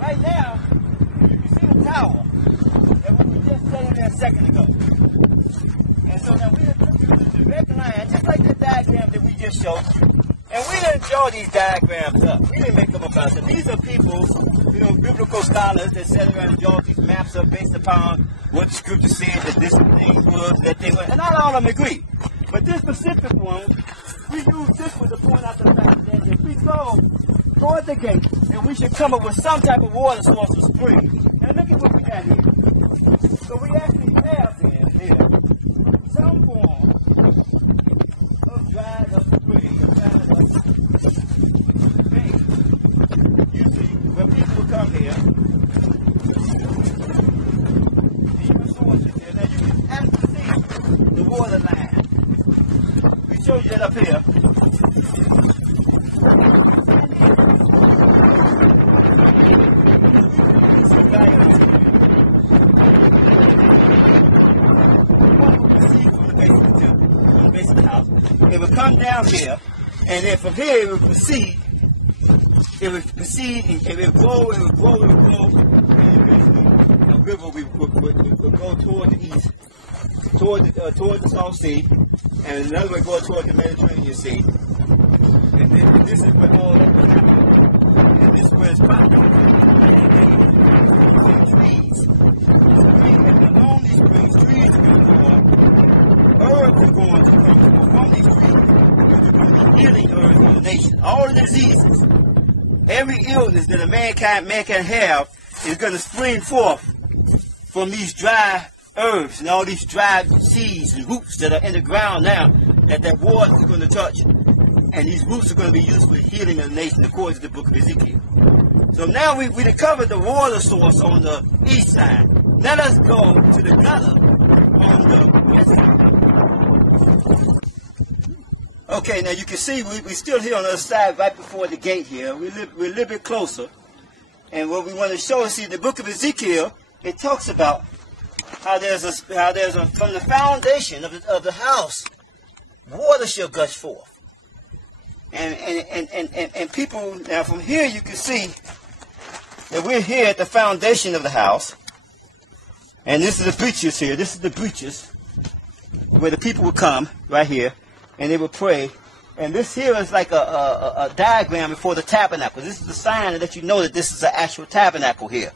right now, you can see the tower that we were just standing there a second ago. And so now we just took you to the direct line, just like the diagram that we just showed you. And we didn't draw these diagrams up. We didn't make them up ourselves. These are people, biblical scholars that sat around and draw these maps up based upon what the scripture said that this thing was, that thing was. And not all of them agree. But this specific one, we used this one to point out the fact that if we go toward the gate, and we should come up with some type of water source or spring. Now look at what we got here. So we actually have here some form of dried up spring, or dried up vein. You see, where people will come here, these sources here. Now you can actually see the water line. We showed you that up here. It would come down here, and then from here it would proceed. It would proceed, and it would grow, and eventually the river would go toward the east, toward the South Sea, and another would go toward the Mediterranean Sea. And then this is where all that was happening. And this is where it's popular. Trees. And along these springs, trees are going to go up. Herbs are going to come from these trees. Healing herbs in the nation. All the diseases, every illness that a man can have is going to spring forth from these dry herbs and all these dry seeds and roots that are in the ground now that water is going to touch. And these roots are going to be used for healing of the nation according to the book of Ezekiel. So now we covered the water source on the east side. Let us go to the gutter on the west side. Okay, now you can see we're still here on the other side right before the gate here. We're a little bit closer. And what we want to show is, see, the book of Ezekiel, it talks about how there's a from the foundation of the house, water shall gush forth. And people, now from here you can see that we're here at the foundation of the house. And this is the breaches here. This is the breaches where the people would come right here. And they would pray. And this here is like a diagram before the tabernacle. This is the sign that you know that this is an actual tabernacle here.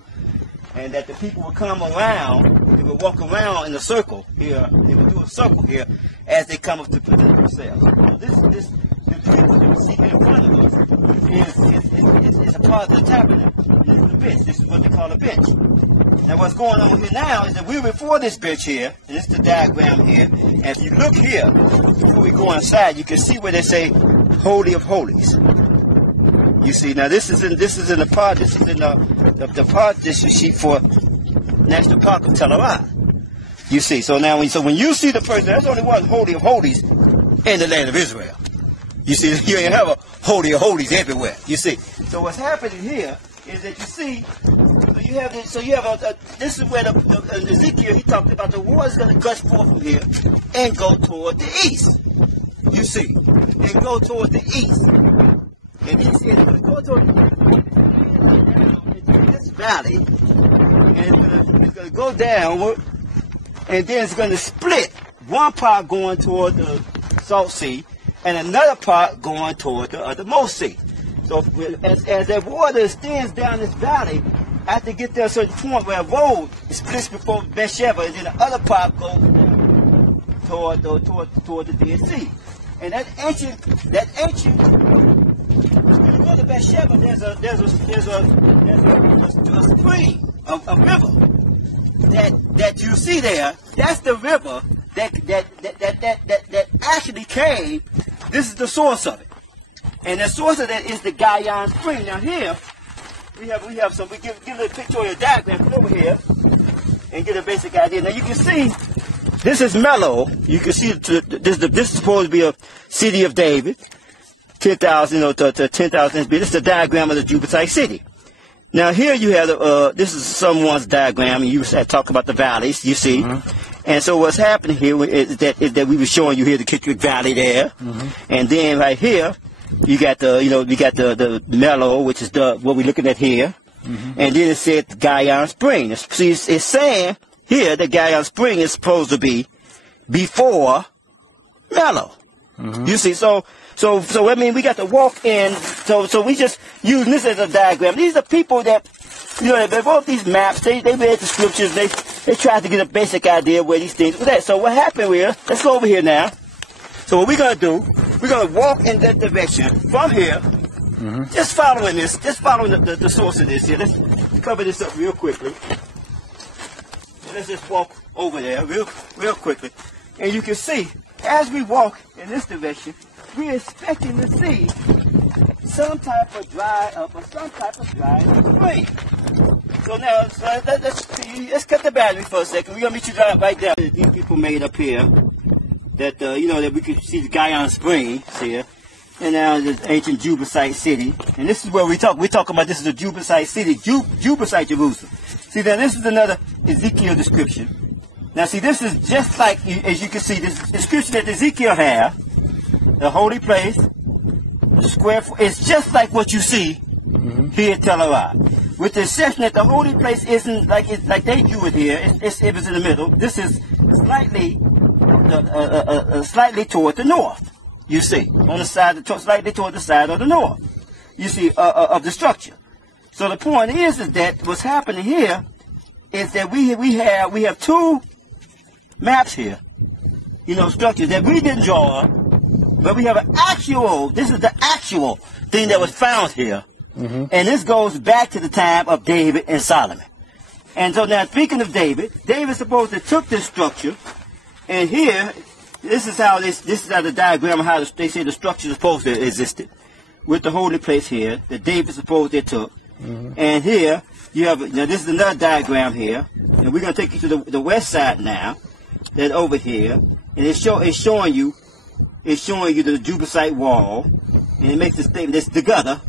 And that the people would come around, they would walk around in a circle here. They would do a circle here as they come up to present themselves. Now the people that we see here in front of us is a part of the tabernacle. And this is the bench. This is what they call a bench. Now what's going on here now is that we're before this bench here, and this is the diagram here, and if you look here, before we go inside, you can see where they say Holy of Holies. You see, now this is in the part, this is in the partition sheet for National Park of TelArad. You see, so now when you see the person, there's only one Holy of Holies in the land of Israel. You see, you ain't have a Holy of Holies everywhere. You see, so what's happening here is that you see. This is where the Ezekiel, he talked about the water's going to gush forth from here and go toward the east. You see, and go toward the east. And he's here, it's going to go toward this valley, and it's going to go downward, and then it's going to split. One part going toward the Salt Sea, and another part going toward the uttermost sea. So as that water extends down this valley, after you get to a certain point where a road is split before Beersheba, and then the other part goes toward the Dead Sea. And that ancient, when you go to Beersheba, there's a spring, a river that you see there. That's the river that actually came. This is the source of it, and the source of that is the Gayan Spring. Now here. We have some. We give a little pictorial diagram over here and get a basic idea. Now you can see this is Mellow. You can see this is supposed to be a city of David, 10,000 to 10,000. This is a diagram of the Jubitite city. Now here you have this is someone's diagram, and you talk about the valleys. You see, and so what's happening here is that we were showing you here the Kitrick Valley there, and then right here. You got the Mellow, which is what we're looking at here. And then it said the Guyon Spring. See, it's saying here that Guyon Spring is supposed to be before Mellow. You see, so I mean, we got to walk in. So we just use this as a diagram. These are people that, you know, they wrote these maps. They read the scriptures. They tried to get a basic idea of where these things were at. So what happened here? Let's go over here now. So what we're gonna do? We're gonna walk in that direction from here. Just following this. Just following the source of this here. Let's cover this up real quickly. Let's just walk over there real quickly, and you can see as we walk in this direction, we're expecting to see some type of dry up or some type of dry spring. So now, let's cut the battery for a second. We're going to meet you right there. These people made up here that, you know, that we can see the Guyon Springs here. And now this ancient Jebusite city. And this is where we're talking about this is a Jebusite city, Jebusite Jerusalem. See, then this is another Ezekiel description. Now, see, this is just like, as you can see, this description that Ezekiel had, the holy place, the square, it's just like what you see here at TelArad. With the exception that the holy place isn't like they drew it here. It was in the middle. This is slightly toward the north. You see, on the side, slightly toward the side of the north. You see, of the structure. So the point is that what's happening here is that we have two maps here, you know, structures that we didn't draw, but we have an actual. This is the actual thing that was found here, and this goes back to the time of David and Solomon. And so now, speaking of David supposed to took this structure, and here, this is how the diagram of how they say the structure is supposed to existed, with the holy place here that David supposed they took, and here you have. Now this is another diagram here, and we're going to take you to the west side now. That over here, and it's showing you the Jebusite wall, and it makes the statement. This is the gutter.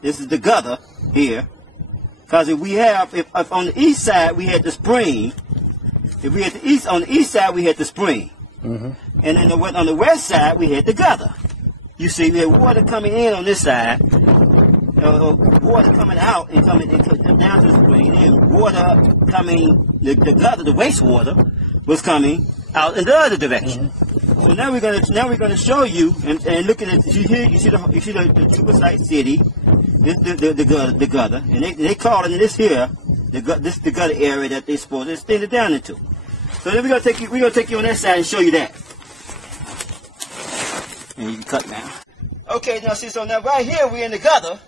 This is the gutter here, because if on the east side we had the spring, if we had on the east side we had the spring, and then on the west side we had the gutter. You see, we had water coming in on this side, water coming out and coming down to the spring, and water coming the gutter, the wastewater was coming out in the other direction. So now we're gonna show you and looking at you see the Jebusite city, the gutter, and they call it this here the gutter area that they supposed to extend it down into. So then we're gonna take you on that side and show you that. And you can cut now. Okay, now see, so now right here we're in the gutter,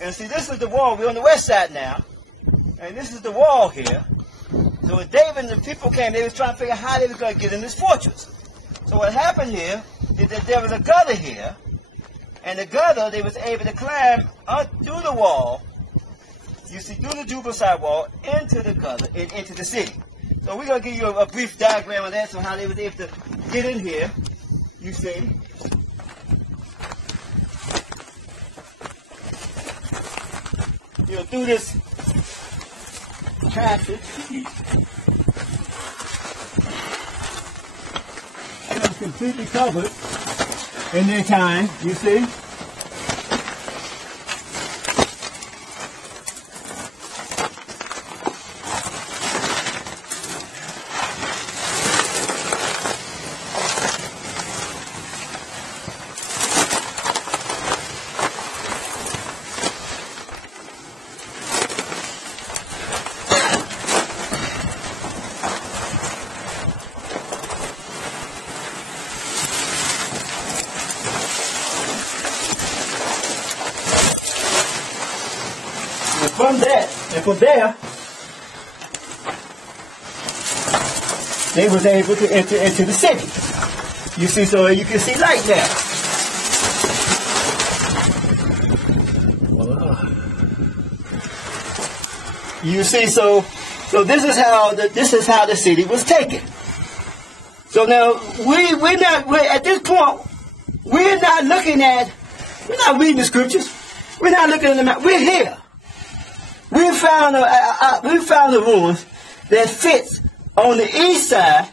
and see this is the wall. We're on the west side now, and this is the wall here. So when David and the people came, they was trying to figure out how they was going to get in this fortress. So what happened here is that there was a gutter here, and the gutter, they was able to climb up through the wall, you see, through the Jebusite wall, into the gutter, and into the city. So we're going to give you a brief diagram of that, so how they was able to get in here, you see. You know, through this passage. It was completely covered in their time, you see. From there, they was able to enter into the city. You see, so you can see light there. You see, so this is how the city was taken. So now we're at this point we're not reading the scriptures. We're not looking at the map. We're here. We found the ruins that fits on the east side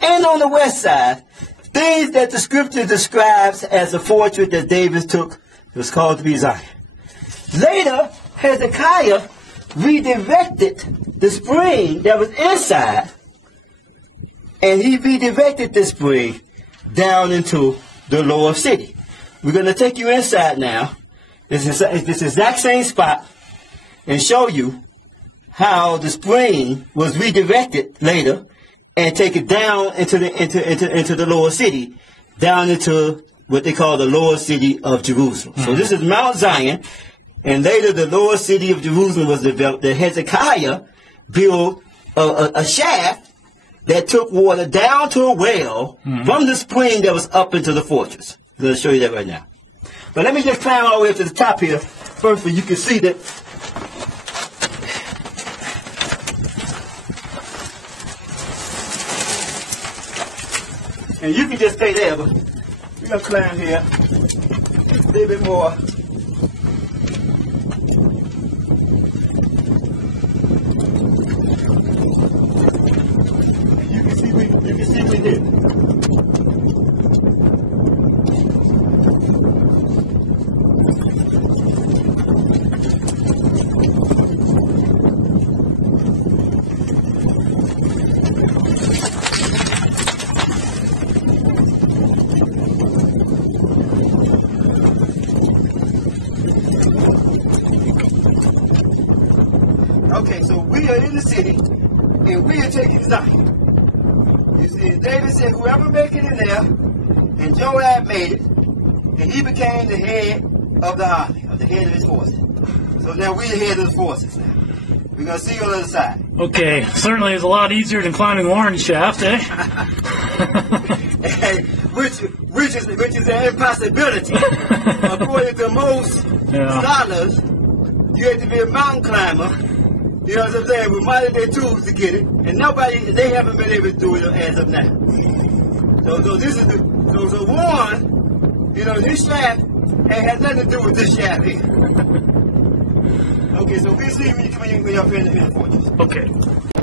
and on the west side, things that the scripture describes as the fortress that David took. It was called to be Zion. Later, Hezekiah redirected the spring that was inside, and he redirected the spring down into the lower city. We're going to take you inside now, this exact same spot, and show you how the spring was redirected later and take it down into the lower city, down into what they call the lower city of Jerusalem. So this is Mount Zion, and later the lower city of Jerusalem was developed. That Hezekiah built a shaft that took water down to a well from the spring that was up into the fortress. I'm going to show you that right now. But let me just climb all the way up to the top here first so you can see that. And you can just stay there, but we're going to climb here a little bit more. And you can see we did. Okay, so we are in the city, and we are taking Zion. You see, David said, whoever make it in there, and Joab made it, and he became the head of the army, or the head of his forces. So now we're the head of the forces now. We're going to see you on the other side. Okay, certainly it's a lot easier than climbing Warren's shaft, eh? which is an impossibility. According to most scholars, you have to be a mountain climber. You know what I'm saying? With modern-day tools to get it, and they haven't been able to do it as of now. So this is so Warren, you know, this shaft has nothing to do with this shaft here. Okay, so we'll see when you're up here in the fortress. Okay.